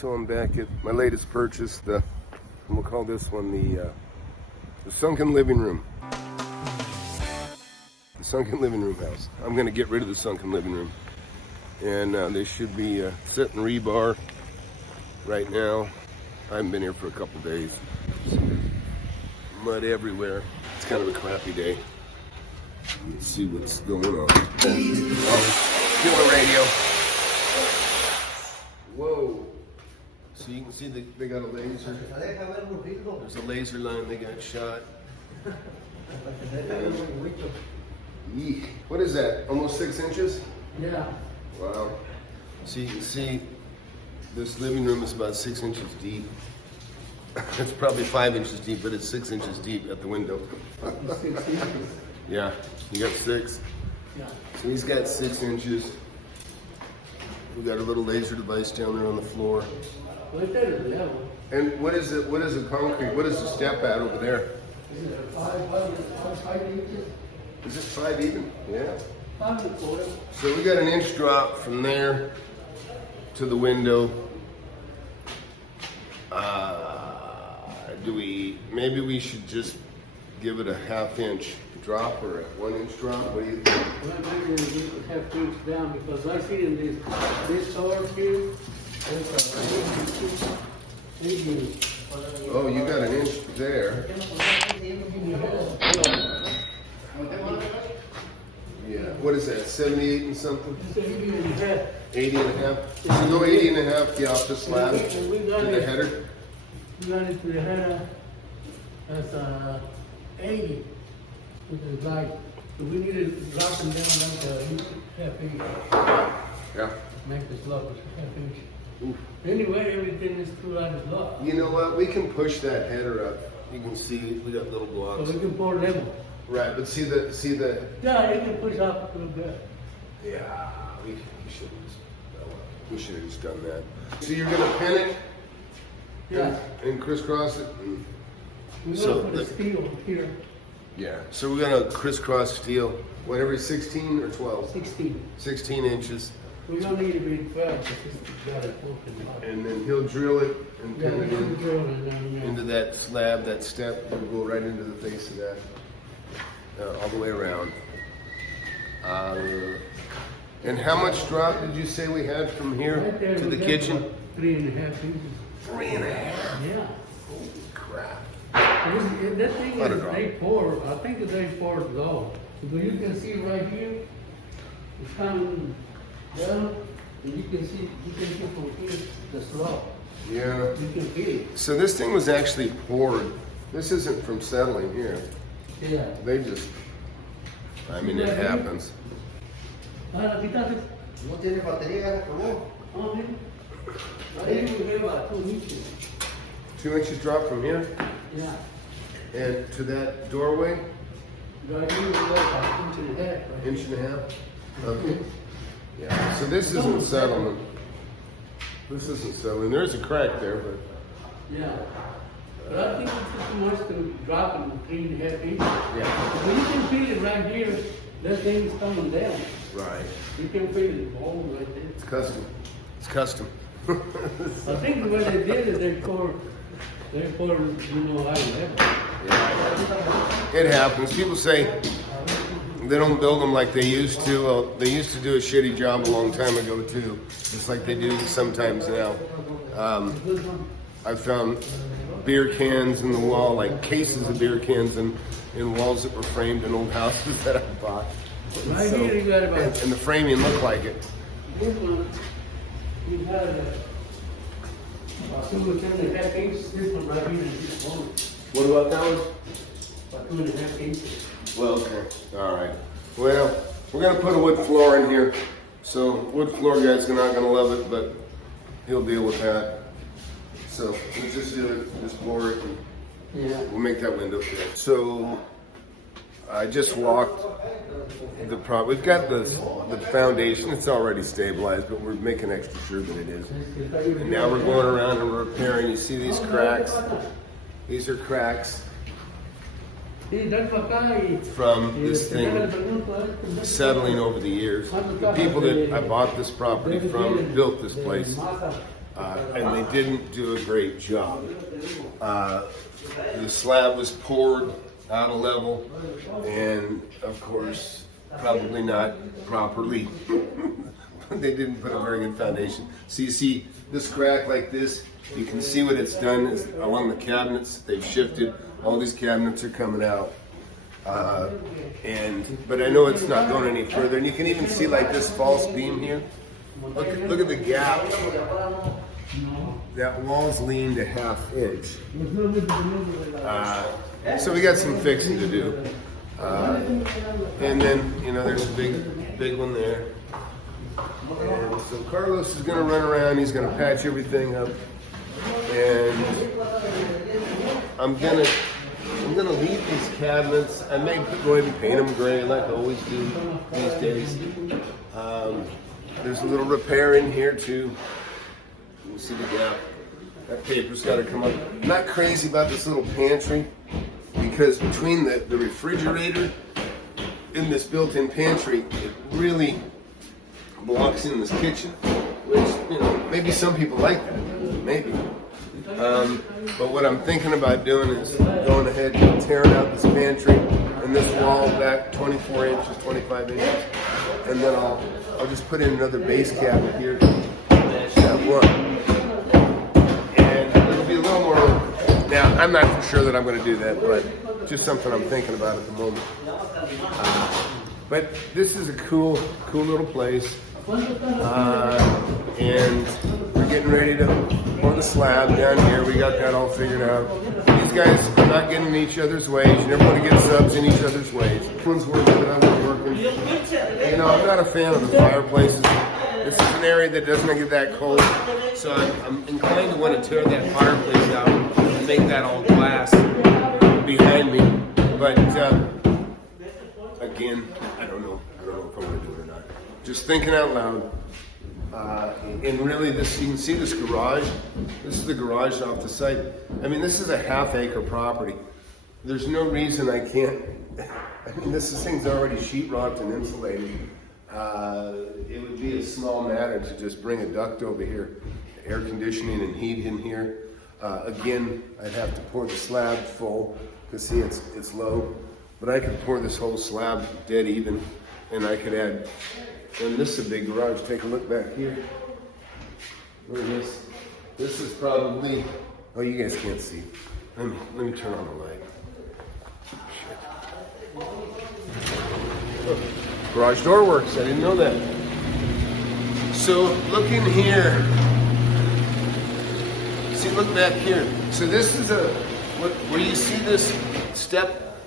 So I'm back at my latest purchase, and we'll call this one the sunken living room. The sunken living room house. I'm going to get rid of the sunken living room. And they should be setting rebar right now. I haven't been here for a couple days. Mud everywhere. It's kind of a crappy day. Let's see what's going on. Oh, killer radio. Whoa. So you can see they got a laser. There's a laser line they got shot. And, what is that? Almost 6 inches? Yeah. Wow. So you can see this living room is about 6 inches deep. It's probably 5 inches deep, but it's 6 inches deep at the window. 6 inches. Yeah, you got 6. Yeah. So he's got 6 inches. We got a little laser device down there on the floor. Right there is level. And what is it? What is the concrete? What is the step at over there? Is it 5 inches? Is it 5 even? Yeah. 5 and a quarter. So we got an inch drop from there to the window. Maybe we should just give it a 1/2 inch drop or a 1 inch drop? What do you think? Well, maybe we could have to inch down because I see in this sword here, Oh, you got an inch there. Yeah. What is that? 78 and something? 80 and a half. So go 80 and a half, yeah, off the slab to the header. We got it to the header. That's 80, which is like, so we need to drop them down like a 1/2 inch. Yeah. Make this lock 1/2 inch. Oof. Anyway, everything is through out is locked. You know what? We can push that header up. You can see we got little blocks. So we can pour level. Right, but see the Yeah, you can push up a little bit. yeah. We should have just done that. So you're gonna pin it Yeah. and crisscross it. And, We're So gonna put a steel here, yeah. So we're gonna crisscross steel. What, every 16 or 12? 16. 16 inches. We don't need to be 12, because it's got it open. And then he'll drill it and Yeah, pin it in yeah. into that slab, that step. It'll go right into the face of that, all the way around. And how much drop did you say we had from here Right there, to the we got kitchen? about 3.5 inches. 3.5. Yeah. Holy crap. That thing Lot of is, drop. they pour, I think that they pour it low. But you can see right here, it's coming down, and you can see from here the slope. Yeah. You can feel it. So this thing was actually poured. This isn't from settling here. Yeah. They just, I mean, it happens. Ah, quítate. No tiene batería, ¿no? Ah, mira. Ahí we have about 2 inches. 2 inches drop from here Yeah. and to that doorway, Right here we have about 1.5 inches. Right? inch and a half. Okay. Yeah. So this isn't settlement. This isn't settling. There's a crack there, but Yeah. But I think it's too much to drop in 3.5 inches. yeah. But you can feel it right here. That thing is coming down. Right. You can feel it all right there. It's custom. It's custom. I think what they did is they poured, you know, high level. It happens. People say they don't build them like they used to. Well, they used to do a shitty job a long time ago too, just like they do sometimes now. I found beer cans in the wall, like cases of beer cans in walls that were framed in old houses that I bought. Right here you got about, And the framing looked like it. this one, you got about 2.5 inches. This one right here is just one. What about that one? About 2.5 inches. Well, okay. All right. Well, we're going to put a wood floor in here. So wood floor guy's not going to love it, but he'll deal with that. So let's just do it, just floor it, and Yeah. we'll make that window fit. So I just walked the we've got the foundation, it's already stabilized, but we're making extra sure that it is. And now we're going around and we're repairing. You see these cracks? These are cracks from this thing settling over the years. The people that I bought this property from built this place and they didn't do a great job. The slab was poured out of level, and of course, probably not properly. They didn't put a very good foundation. So you see this crack like this, you can see what it's done is along the cabinets. They've shifted. All these cabinets are coming out. But I know it's not going any further. And you can even see like this false beam here. Look at the gap. That wall's leaned a half inch. So we got some fixing to do. And then, there's a big one there. And so Carlos is going to run around. He's going to patch everything up. And I'm gonna leave these cabinets. I may go ahead and paint them gray like I always do these days. There's a little repair in here too. You see the gap. That paper's got to come up. I'm not crazy about this little pantry because between the refrigerator and this built-in pantry, it really blocks in this kitchen. Which, maybe some people like that. Maybe. But what I'm thinking about doing is going ahead and tearing out this pantry and this wall back 24 inches, 25 inches. And then I'll just put in another base cabinet here to match that one. And it'll be a little more, now I'm not for sure that I'm going to do that, but just something I'm thinking about at the moment. But this is a cool little place. And we're getting ready to pour the slab down here. We got that all figured out. These guys are not getting in each other's ways. You never want to get subs in each other's ways. One's working, but I'm working. I'm not a fan of the fireplaces. This is an area that doesn't get that cold. So I'm inclined to want to tear that fireplace out and make that all glass behind me. But again, I don't know if I'm going to do it or not. Just thinking out loud. And really, you can see this garage. This is the garage off the site. I mean, this is a half-acre property. There's no reason I can't. I mean, this thing's already sheetrocked and insulated. It would be a small matter to just bring a duct over here, air conditioning and heat in here. Again, I'd have to pour the slab full because see, it's low. But I could pour this whole slab dead even, and I could add. And this is a big garage. Take a look back here. Look at this. This is probably. Oh, you guys can't see. Let me turn on the light. Oh, garage door works. I didn't know that. So look in here. See, look back here. So this is where you see this step.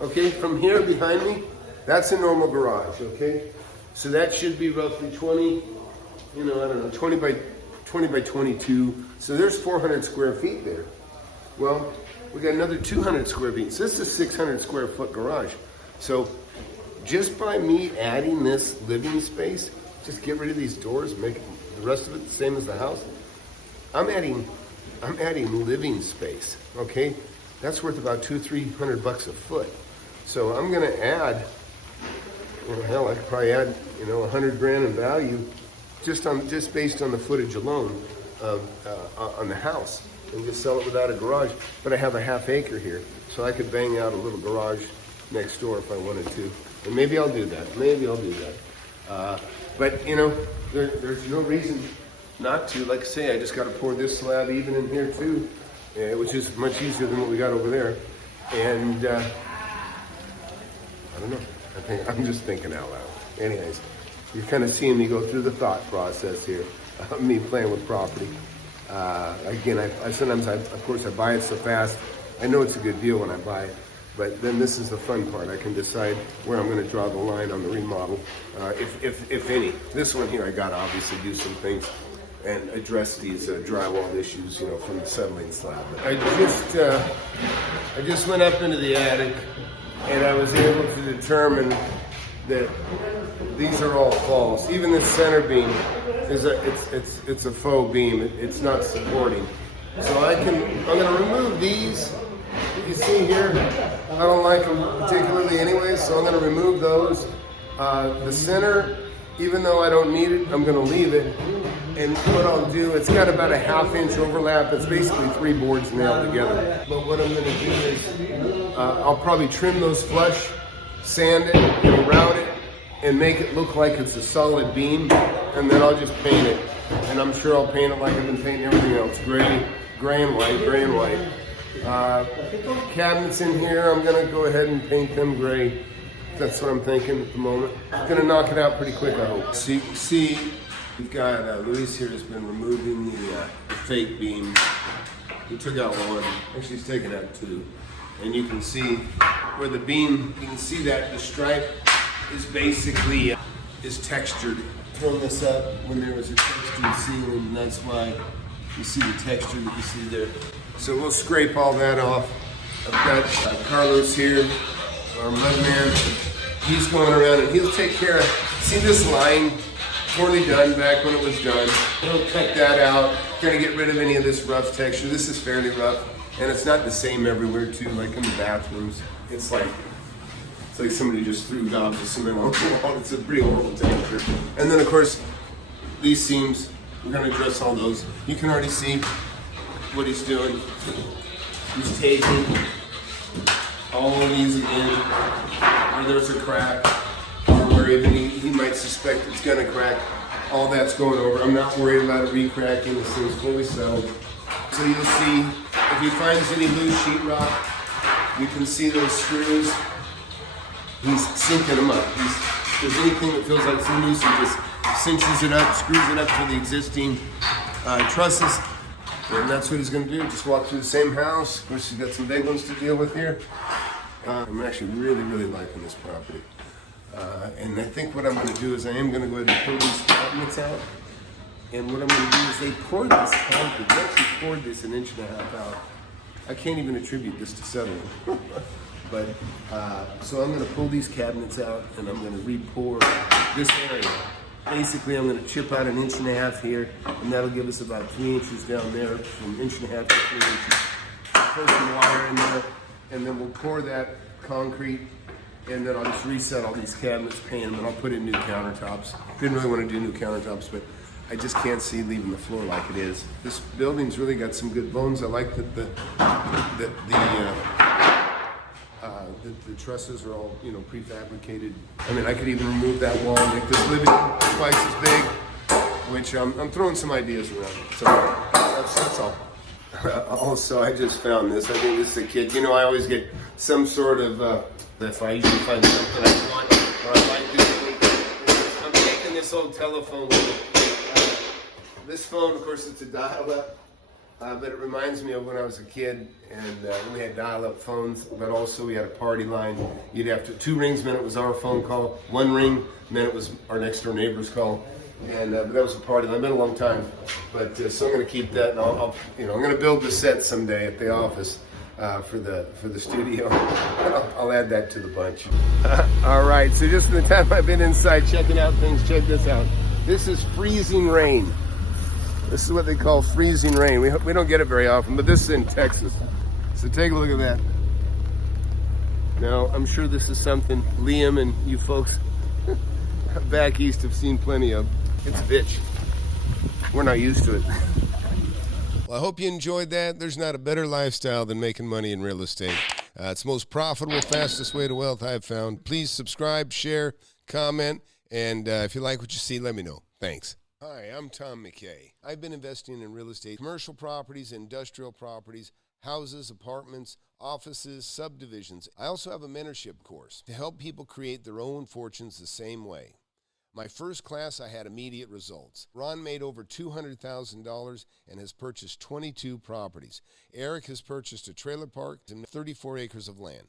Okay, from here behind me, that's a normal garage. Okay. So that should be roughly 20, 20 by 22. So there's 400 square feet there. Well, we got another 200 square feet. So this is a 600 square foot garage. So just by me adding this living space, just get rid of these doors, make the rest of it the same as the house. I'm adding living space. Okay, that's worth about $200-300 a foot. So I'm going to add. Well, hell, I could probably add, $100,000 in value just based on the footage alone on the house, and just sell it without a garage. But I have a half acre here, so I could bang out a little garage next door if I wanted to, and maybe I'll do that. But there's no reason not to. Like I say, I just got to pour this slab even in here too, which is much easier than what we got over there, and I don't know. I'm just thinking out loud. Anyways, you're kind of seeing me go through the thought process here, me playing with property. Again, I sometimes, of course, I buy it so fast. I know it's a good deal when I buy it, but then this is the fun part. I can decide where I'm going to draw the line on the remodel, if any. This one here, I got to obviously do some things and address these drywall issues, from the settling slab. I just went up into the attic. And I was able to determine that these are all false. Even the center beam is it's a faux beam. It's not supporting. So I'm going to remove these. You see here, I don't like them particularly anyway, so I'm going to remove those. The center even though I don't need it, I'm gonna leave it. And what I'll do, it's got about a 1/2 inch overlap. It's basically 3 boards nailed together. But what I'm gonna do is, I'll probably trim those flush, sand it, and route it, and make it look like it's a solid beam, and then I'll just paint it. And I'm sure I'll paint it like I've been painting everything else, gray and white. Cabinets in here, I'm gonna go ahead and paint them gray. That's what I'm thinking at the moment. I'm gonna knock it out pretty quick, I hope. See, we've got, Luis here has been removing the fake beam. He took out one, actually he's taken out 2. And you can see where the beam, you can see that the stripe is basically, is textured. Thrown this up when there was a textured ceiling, and that's why you see the texture that you see there. So we'll scrape all that off. I've got Carlos here, our mud man. He's going around and he'll take care of, see this line, poorly done back when it was done. He'll cut that out. Gonna get rid of any of this rough texture. This is fairly rough, and it's not the same everywhere too, like in the bathrooms. It's like somebody just threw gobs of cement on the wall. It's a pretty horrible temperature. And then of course, these seams, we're gonna address all those. You can already see what he's doing. He's taking all of these again, where there's a crack, or where even he might suspect it's gonna crack. All that's going over. I'm not worried about it re-cracking. This thing's fully settled. So you'll see, if he finds any loose sheetrock, you can see those screws. He's sinking them up. If there's anything that feels like too loose, he just cinches it up, screws it up to the existing trusses. And that's what he's going to do. Just walk through the same house. Of course, he's got some big ones to deal with here. I'm actually really liking this property. And I think what I'm going to do is I am going to go ahead and pull these cabinets out. And what I'm going to do is they poured this concrete. They actually poured this 1.5 inches out. I can't even attribute this to settling. But, so I'm going to pull these cabinets out and I'm going to re-pour this area. Basically, I'm going to chip out 1.5 inches here, and that'll give us about 3 inches down there, from 1.5 inches to 3 inches. Put some water in there, and then we'll pour that concrete, and then I'll just reset all these cabinets, paint them, and I'll put in new countertops. Didn't really want to do new countertops, but I just can't see leaving the floor like it is. This building's really got some good bones. I like that the trusses are all, prefabricated. I mean, I could even remove that wall and make this living room twice as big, which I'm throwing some ideas around. So that's all. Also, I just found this. I think this is a kid. I always get some sort of, if I usually find something I want, or I like this. I'm taking this old telephone with me. This phone, of course, it's a dial-up. But it reminds me of when I was a kid, and we had dial-up phones, but also we had a party line. You'd have 2 rings meant it was our phone call, 1 ring meant it was our next door neighbor's call, and but that was a party line. It's been a long time, but so I'm going to keep that, and I'm going to build the set someday at the office for the studio. I'll add that to the bunch. All right, so just in the time I've been inside checking out things, check this out. This is freezing rain. This is what they call freezing rain. We don't get it very often, but this is in Texas. So take a look at that. Now, I'm sure this is something Liam and you folks back east have seen plenty of. It's a bitch. We're not used to it. Well, I hope you enjoyed that. There's not a better lifestyle than making money in real estate. It's the most profitable, fastest way to wealth I've found. Please subscribe, share, comment, and if you like what you see, let me know. Thanks. Hi, I'm Tom McKay. I've been investing in real estate, commercial properties, industrial properties, houses, apartments, offices, subdivisions. I also have a mentorship course to help people create their own fortunes the same way. My first class, I had immediate results. Ron made over $200,000 and has purchased 22 properties. Eric has purchased a trailer park and 34 acres of land.